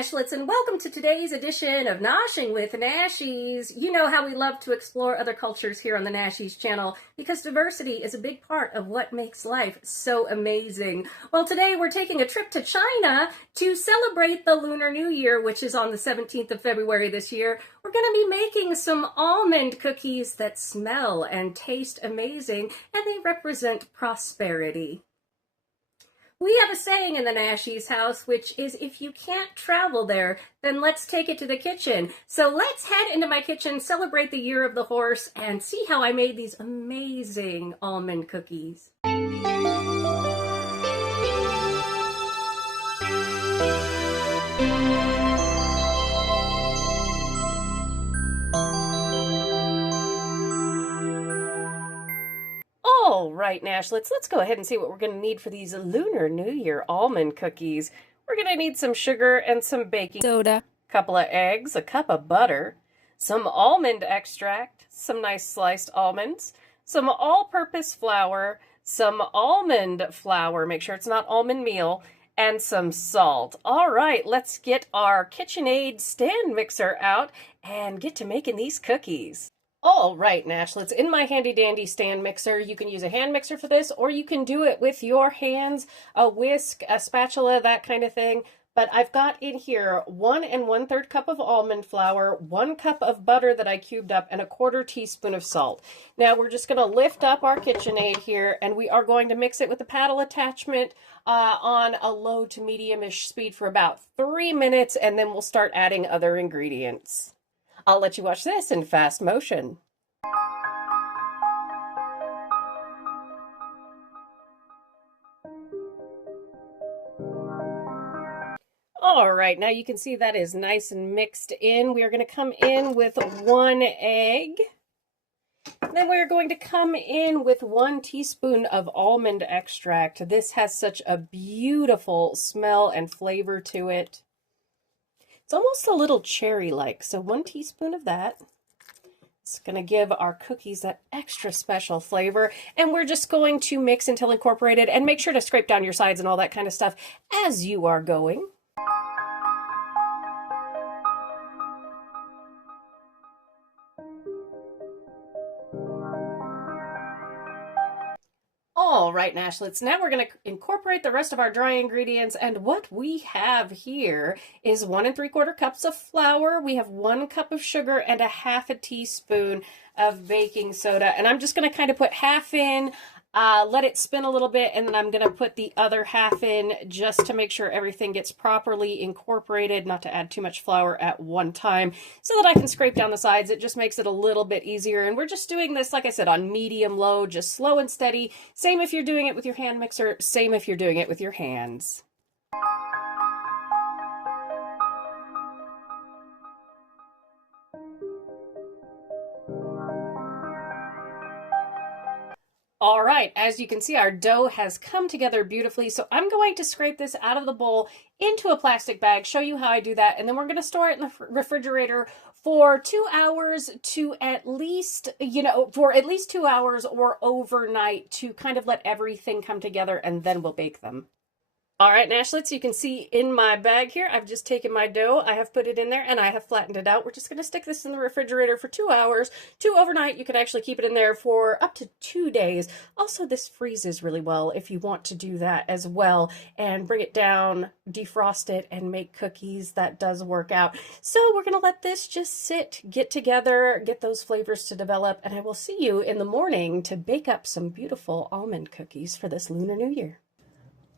Nashlets, and welcome to today's edition of Noshing with Nashies. You know how we love to explore other cultures here on the Nashies channel because diversity is a big part of what makes life so amazing. Well, today we're taking a trip to China to celebrate the Lunar New Year, which is on the 17th of February this year. We're going to be making some almond cookies that smell and taste amazing, and they represent prosperity. We have a saying in the Nashies house, which is if you can't travel there, then let's take it to the kitchen. So let's head into my kitchen, celebrate the year of the horse, and see how I made these amazing almond cookies. All right, Nashlets, let's go ahead and see what we're going to need for these Lunar New Year almond cookies. We're going to need some sugar and some baking soda, a couple of eggs, a cup of butter, some almond extract, some nice sliced almonds, some all-purpose flour, some almond flour, make sure it's not almond meal, and some salt. All right, let's get our KitchenAid stand mixer out and get to making these cookies. All right, Nashlets, in my handy-dandy stand mixer, you can use a hand mixer for this, or you can do it with your hands, a whisk, a spatula, that kind of thing. But I've got in here 1 1/3 cup of almond flour, 1 cup of butter that I cubed up, and a 1/4 teaspoon of salt. Now we're just going to lift up our KitchenAid here, and we are going to mix it with the paddle attachment on a low to medium-ish speed for about 3 minutes, and then we'll start adding other ingredients. I'll let you watch this in fast motion. All right, now you can see that is nice and mixed in. We are going to come in with 1 egg. Then we're going to come in with 1 teaspoon of almond extract. This has such a beautiful smell and flavor to it. It's almost a little cherry-like, so 1 teaspoon of that. It's going to give our cookies that extra special flavor, and we're just going to mix until incorporated, and make sure to scrape down your sides and all that kind of stuff as you are going. All right, Nashlets, now we're going to incorporate the rest of our dry ingredients, and what we have here is 1 3/4 cups of flour. We have 1 cup of sugar and a 1/2 teaspoon of baking soda, and I'm just going to kind of put half in, let it spin a little bit, and then I'm going to put the other half in just to make sure everything gets properly incorporated, not to add too much flour at one time, so that I can scrape down the sides. It just makes it a little bit easier, and we're just doing this, like I said, on medium-low, just slow and steady. Same if you're doing it with your hand mixer, same if you're doing it with your hands. All right, as you can see, our dough has come together beautifully, so I'm going to scrape this out of the bowl into a plastic bag, show you how I do that, and then we're going to store it in the refrigerator for 2 hours to at least, for at least 2 hours or overnight to kind of let everything come together, and then we'll bake them. All right, Nashlets, you can see in my bag here, I've just taken my dough, I have put it in there, and I have flattened it out. We're just going to stick this in the refrigerator for 2 hours to overnight. You can actually keep it in there for up to 2 days. Also, this freezes really well if you want to do that as well, and bring it down, defrost it, and make cookies. That does work out. So we're going to let this just sit, get together, get those flavors to develop, and I will see you in the morning to bake up some beautiful almond cookies for this Lunar New Year.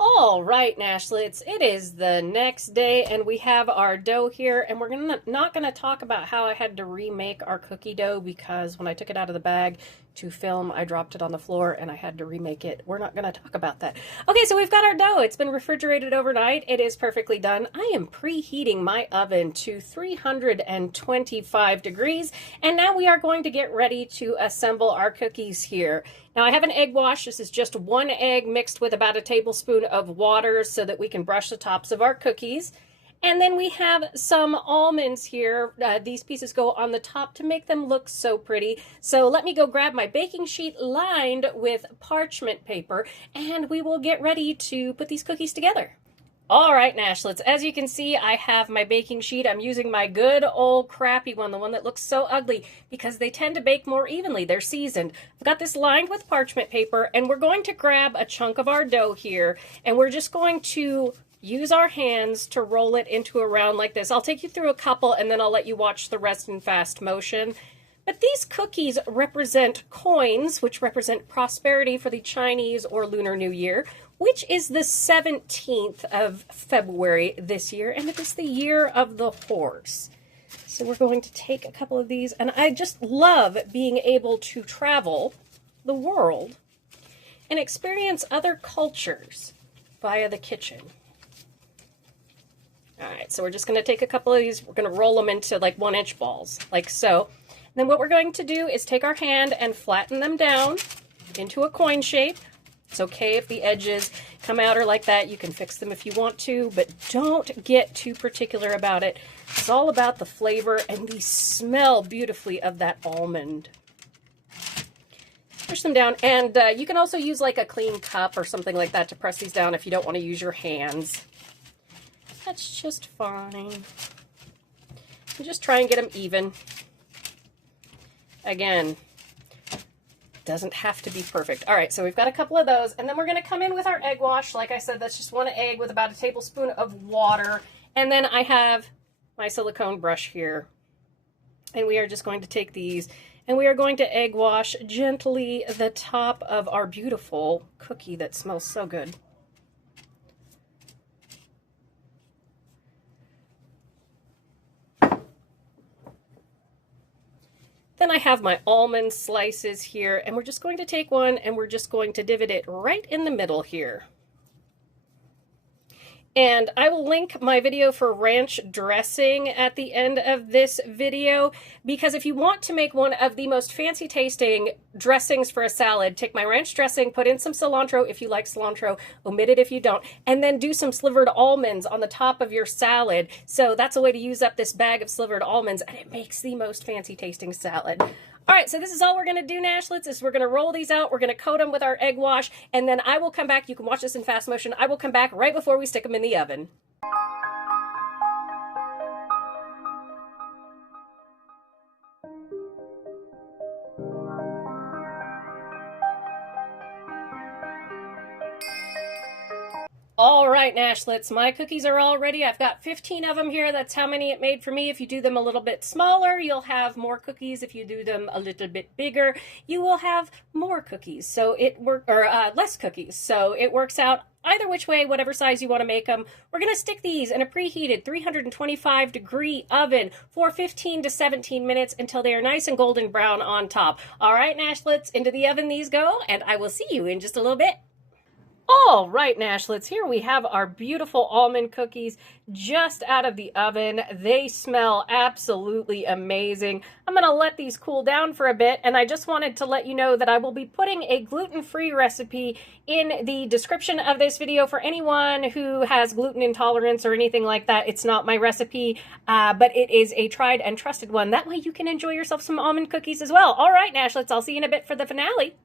All right, Nashlets, it is the next day, and we have our dough here, and we're not going to talk about how I had to remake our cookie dough, because when I took it out of the bag to film, I dropped it on the floor, and I had to remake it. We're not going to talk about that. Okay, so we've got our dough. It's been refrigerated overnight. It is perfectly done. I am preheating my oven to 325 degrees, and now we are going to get ready to assemble our cookies here. Now, I have an egg wash. This is just 1 egg mixed with about a tablespoon of water so that we can brush the tops of our cookies. And then we have some almonds here. These pieces go on the top to make them look so pretty. So let me go grab my baking sheet lined with parchment paper, and we will get ready to put these cookies together. All right, Nashlets, as you can see, I have my baking sheet. I'm using my good old crappy one, the one that looks so ugly, because they tend to bake more evenly. They're seasoned. I've got this lined with parchment paper, and we're going to grab a chunk of our dough here, and we're just going to use our hands to roll it into a round like this. I'll take you through a couple, and then I'll let you watch the rest in fast motion. But these cookies represent coins, which represent prosperity for the Chinese or Lunar New Year, which is the 17th of February this year, and it is the year of the horse. So we're going to take a couple of these, and I just love being able to travel the world and experience other cultures via the kitchen. All right, so we're just going to take a couple of these. We're going to roll them into like 1-inch balls, like so. Then what we're going to do is take our hand and flatten them down into a coin shape. It's okay if the edges come out or like that. You can fix them if you want to, but don't get too particular about it. It's all about the flavor and the smell beautifully of that almond. Push them down, and you can also use like a clean cup or something like that to press these down if you don't want to use your hands. That's just fine. And just try and get them even. Again, doesn't have to be perfect. All right, so we've got a couple of those, and then we're going to come in with our egg wash. Like I said, that's just 1 egg with about a tablespoon of water. And then I have my silicone brush here. And we are just going to take these, and we are going to egg wash gently the top of our beautiful cookie that smells so good. Then I have my almond slices here, and we're just going to take one and we're just going to divot it right in the middle here. And I will link my video for ranch dressing at the end of this video, because if you want to make one of the most fancy tasting dressings for a salad, take my ranch dressing, put in some cilantro if you like cilantro, omit it if you don't, and then do some slivered almonds on the top of your salad. So that's a way to use up this bag of slivered almonds, and it makes the most fancy tasting salad. All right, so this is all we're going to do, Nashlets, is we're going to roll these out. We're going to coat them with our egg wash, and then I will come back. You can watch this in fast motion. I will come back right before we stick them in the oven. All right, Nashlets, my cookies are all ready. I've got 15 of them here. That's how many it made for me. If you do them a little bit smaller, you'll have more cookies. If you do them a little bit bigger, you will have more cookies. So less cookies. So it works out either which way, whatever size you want to make them. We're going to stick these in a preheated 325-degree oven for 15 to 17 minutes until they are nice and golden brown on top. All right, Nashlets, into the oven these go, and I will see you in just a little bit. All right, Nashlets, here we have our beautiful almond cookies just out of the oven. They smell absolutely amazing. I'm going to let these cool down for a bit, and I just wanted to let you know that I will be putting a gluten-free recipe in the description of this video for anyone who has gluten intolerance or anything like that. It's not my recipe, but it is a tried and trusted one. That way you can enjoy yourself some almond cookies as well. All right, Nashlets, I'll see you in a bit for the finale.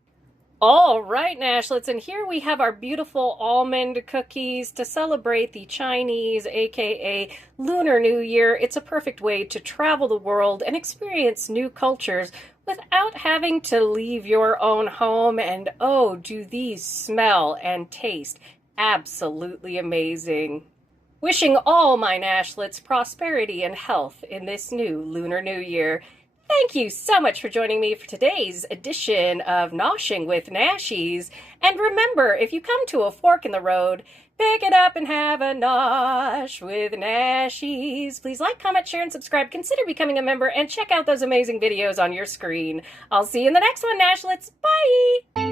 All right, Nashlets, and here we have our beautiful almond cookies to celebrate the Chinese, aka Lunar New Year. It's a perfect way to travel the world and experience new cultures without having to leave your own home. And oh, do these smell and taste absolutely amazing. Wishing all my Nashlets prosperity and health in this new Lunar New Year. Thank you so much for joining me for today's edition of Noshing with Nashies. And remember, if you come to a fork in the road, pick it up and have a nosh with Nashies. Please like, comment, share, and subscribe. Consider becoming a member and check out those amazing videos on your screen. I'll see you in the next one, Nashlets. Bye!